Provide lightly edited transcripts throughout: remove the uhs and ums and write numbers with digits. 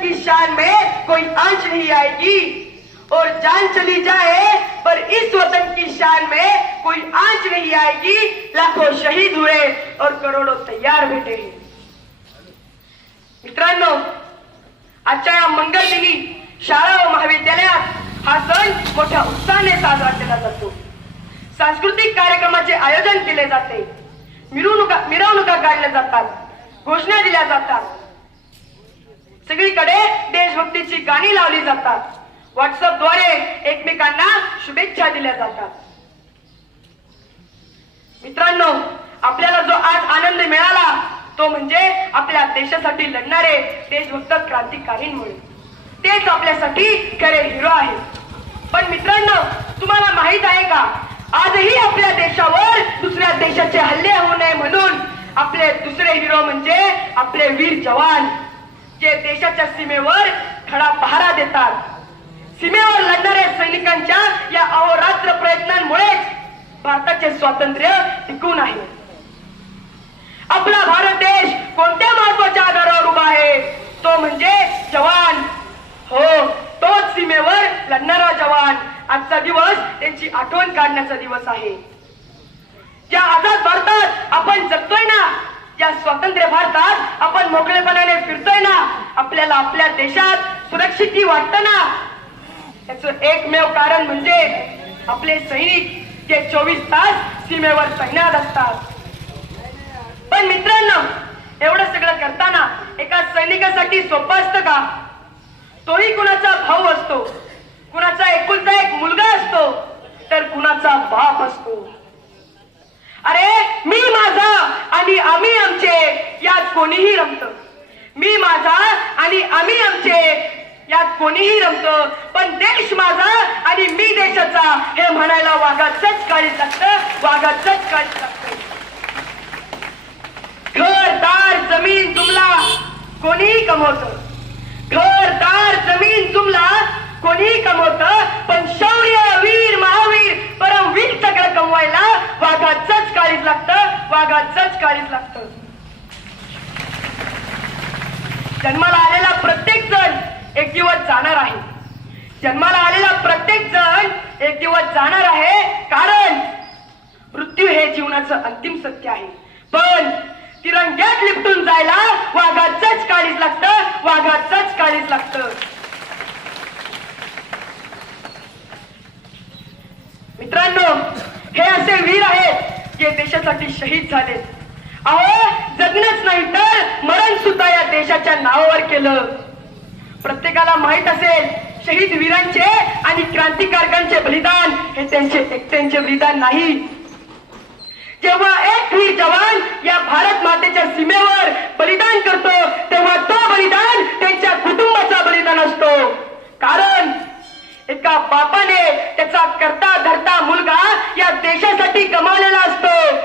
की शान में कोई आंच नहीं आएगी, और जान चली जाए पर इस वतन की शान में कोई आंच नहीं आएगी। लाखों शहीद हुए और करोड़ों तैयार बैठे हैं। मित्रांनो, आजच्या या मंगल दिनी शाळा व महाविद्यालयात हा सण मोठ्या उत्साहाने साजरा केला जातो। सांस्कृतिक कार्यक्रमाचे आयोजन केले जाते, मिरवणुका काढल्या जातात, घोषणा दिल्या जातात, सगळीकडे देशभक्तीची गाणी लावली जातात, व्हॉट्सअपद्वारे एकमेकांना शुभेच्छा दिल्या जातात। मित्रांनो, आपल्याला जो आज आनंद मिळाला तो म्हणजे आपल्या देशासाठी लढणारे देशभक्त क्रांतिकारींमुळे। तेच आपल्यासाठी खरे हिरो आहेत। पण मित्रांनो, तुम्हाला माहित आहे का, आजही आपल्या देशावर दुसऱ्या देशाचे हल्ले होऊ नये म्हणून आपले दुसरे हिरो म्हणजे आपले वीर जवान, जे देशाच्या सीमेवर खडा पहारा देतात। सीमेवर लढणाऱ्या सैनिकांच्या या अहोरात्र प्रयत्नांमुळेच भारताचे स्वातंत्र्य टिकून आहे। आपला भारत देश कोणत्या महत्वाच्या आधारावर उभा आहे, तो म्हणजे जवान। हो, तोच सीमेवर लढणारा जवान। आजचा दिवस त्यांची आठवण काढण्याचा दिवस आहे। ज्या आझाद भारतात आपण जगतोय ना, या स्वातंत्र्य भारतात आपण मोकळेपणाने फिरतोय ना, आपल्याला आपल्या देशात सुरक्षित वाटतं ना, याचं एकमेव कारण म्हणजे आपले सैनिक जे 24 तास सीमेवर तैनात असतात। पण मित्रांनो, एवढं सगळं करताना एका सैनिकासाठी सोपं असतं का? तोही कुणाचा भाऊ असतो, कुणाचा एकुलता एक मुलगा असतो, तर कुणाचा बाप असतो। अरे, मी माझा आणि आम्ही आमचे यात कोणीही रमतं। मी माझा आणि आम्ही आमचे यात कोणीही रमतं, पण देश माझा आणि मी देशाचा हे म्हणायला वाघाचंच काळीज लागतं, वाघाचंच काळीज लागतं। घर दार जमीन जुमला कोणीही कमवतं, घर दार जमीन जुमला कोणीही कमवतं, पण शौर्य, वीर, महावीर, परमवीर सगळं कमवायला वाघाचंच काळीज लागतं, वाघाचंच काळीज लागतं। जन्माला आलेला प्रत्येक जण एक दिवस जाणार आहे। जन्माला आलेला प्रत्येक जण एक दिवस जाणार आहे, कारण मृत्यू हे जीवनाचं अंतिम सत्य आहे। पण तिरंग्यात लिपटून जायला वाघाचंच काळीज लागतं, वाघाचंच काळीज लागतं। मित्रांनो, हे असे वीर आहेत जे देशासाठी शहीद झाले। अहो, जगणंच नाही तर मरण सुद्धा या देशाच्या नावावर केलं। प्रत्येकाला माहित असेल, शहीद वीरांचे आणि क्रांतिकारकांचे बलिदान हे त्यांचे एकट्यांचे बलिदान नाही। जेव्हा एक वीर जवान या भारत मातेच्या सीमेवर बलिदान करतो, तेव्हा तो बलिदान त्यांच्या कुटुंबाचा बलिदान असतो। कारण एका बापाने त्याचा करता धरता मुलगा या देशासाठी गमावलेला असतो,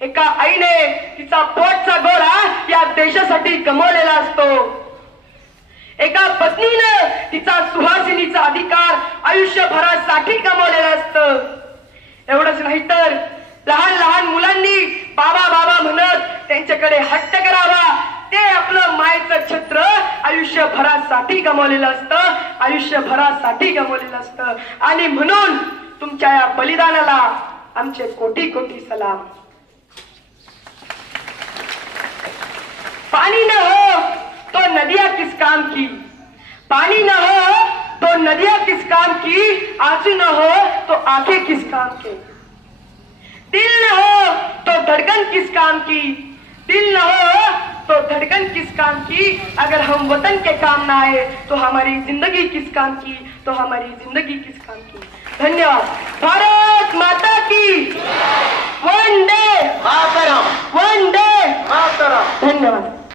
एका आईने तिचा पोटचा गोळा या देशासाठी गमावलेला असतो, एका पत्नीनं तिचा सुहासिनीचा अधिकार आयुष्यभरासाठी गमावलेला असतं। एवढंच नाही तर लहान लहान मुलांनी बाबा बाबा म्हणत त्यांच्याकडे हट्ट करावा, ते आपलं मायेचं छत्र आयुष्यभरासाठी गमावलेलं असतं, आयुष्यभरासाठी गमावलेलं असतं। आणि म्हणून तुमच्या या बलिदानाला आमचे कोटी कोटी सलाम। पानी न हो तो नदियां किस काम की, पानी न हो तो नदियां किस काम की, आंसू न हो तो आंखें किस काम के, दिल न हो तो धड़कन किस काम की, दिल न हो तो धड़कन किस काम की। अगर हम वतन के काम ना आए तो हमारी जिंदगी किस काम की, तो हमारी जिंदगी किस काम की। धन्यवाद। भारत माता की वंदे मातरम, वंदे मातरम। धन्यवाद।